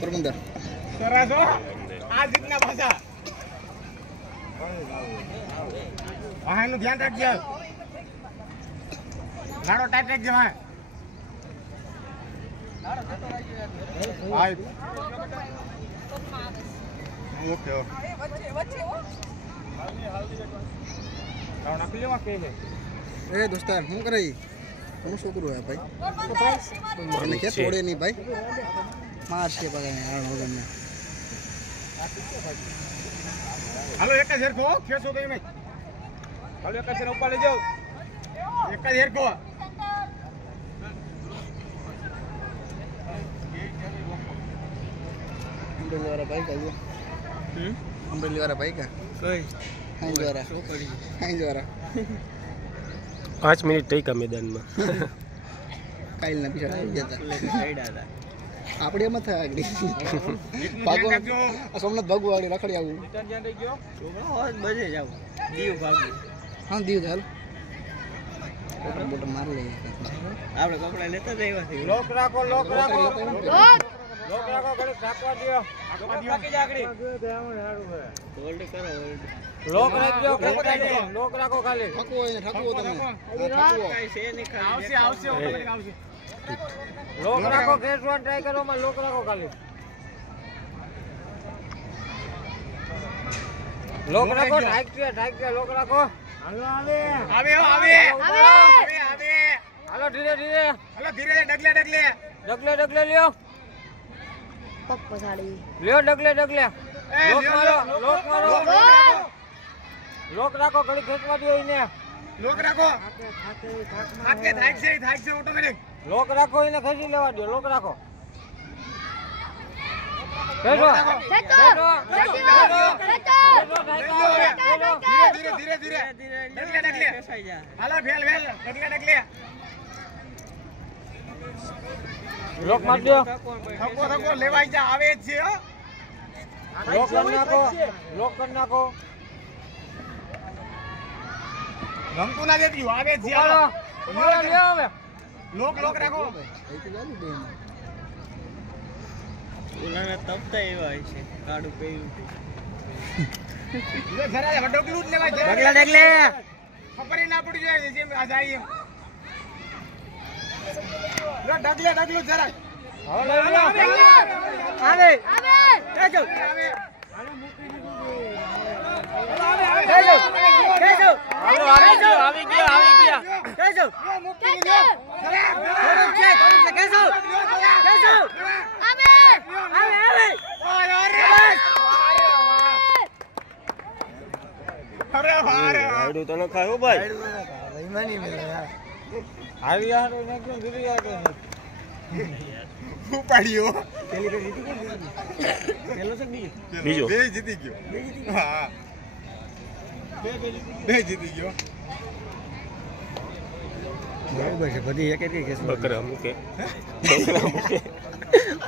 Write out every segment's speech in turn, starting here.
પોરબંદર સરસ હો આ જીતના પાછા વાહનનું ધ્યાન રાખજો ગાડો ટાઈટ રાખજો હા ઓકે એ દોસ્તાર શું કરે કોનું છોકરું હે ભાઈ એને કે છોડે નહીં ભાઈ મારશે પગાર હાણ વગરને હાલો એક જ હેરખો ખેસો કઈ નહીં હાલો એક જ હેર ઉપર લઈ જાઓ એક જ હેરખો અમરેલી વાળા ભાઈ કા અમરેલી વાળા ભાઈ કા કઈ હાઈ દ્વારા હાઈ દ્વારા 5 મિનિટ ટેકા મેદાનમાં કાઈલના પીછળ આવી ગયા હતા આપણે એમાં થાય આગળ ભાગો સોમનાથ ભાગવું આગળ રખડી આવું બજે જાવ દીવ ભાગવું હા દીવ ચાલ બોટ માર લઈએ આપણે કપડા લેતા જ આવ્યા લોક રાખો લોક રાખો લોક રાખો ઘડી રાખવા દયો બાકી જાગડી હોલ્ડ કરો લોક રાખજો લોક રાખો ખાલી ઠાકવો હોય ઠાકવો તમે કાઈ છે નહીં આવશે આવશે ઓટોમેટિક આવશે લોક રાખો ગેસ વન ટ્રાય કરો માં લોક રાખો ખાલી લોક રાખો ઢાઈક લોક રાખો હાલો આવે આવે હાલો ધીરે ધીરે ડગલે લ્યો પગ પછાડી લ્યો ડગલે લોક મારો લોક રાખો ઘડી ખેંચવા દો એને લોક રાખો થાકે થાક છે ઓટોમેટિક લોક રાખો એને ખેંચી લેવા દો લોક રાખો ધીરે હાલો ડગલે લોક માર દો થકો લેવાઈ જા આવે છે હો લોક કરી નાખો રમતું ના દેતી આવે છે હાલો લ્યો હવે લોક રાખો ઓલાને તપતા એવા છે કાડું પેયું લો જરા વડોકલું જ લેવાય ડગલે ખબર ના પડી જાય જેમ આ જાય એમ લો ડગલું જરા હવે આવે કેજો હાલો મૂકી દીધું કેજો આવી ગયા કેજો મૂકી દીધો થોડું છે કેજો આવે અરે આડું તો ન ખાયો ભાઈ મહેમાની મેળા આવી યાર એકદમ જુદી યાર ઉપાડ્યો પેલો છે બીજો બે જીતી ગયો હા બે જીતી ગયો બરાબર છે બધી એક કેસ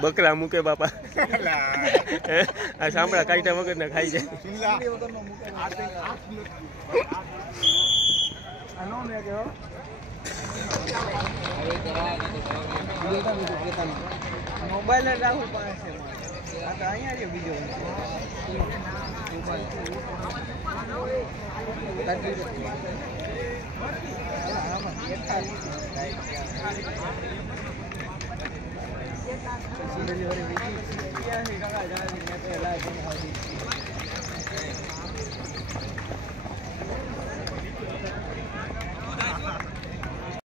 બકરા મૂકે બાપા આ સાંભળા કાઈટા વગર ના ખાઈ જાય મોબાઈલ રાખવું પડે છે આ તો અહીંયા રહ્યો બીજો ડિલિવરી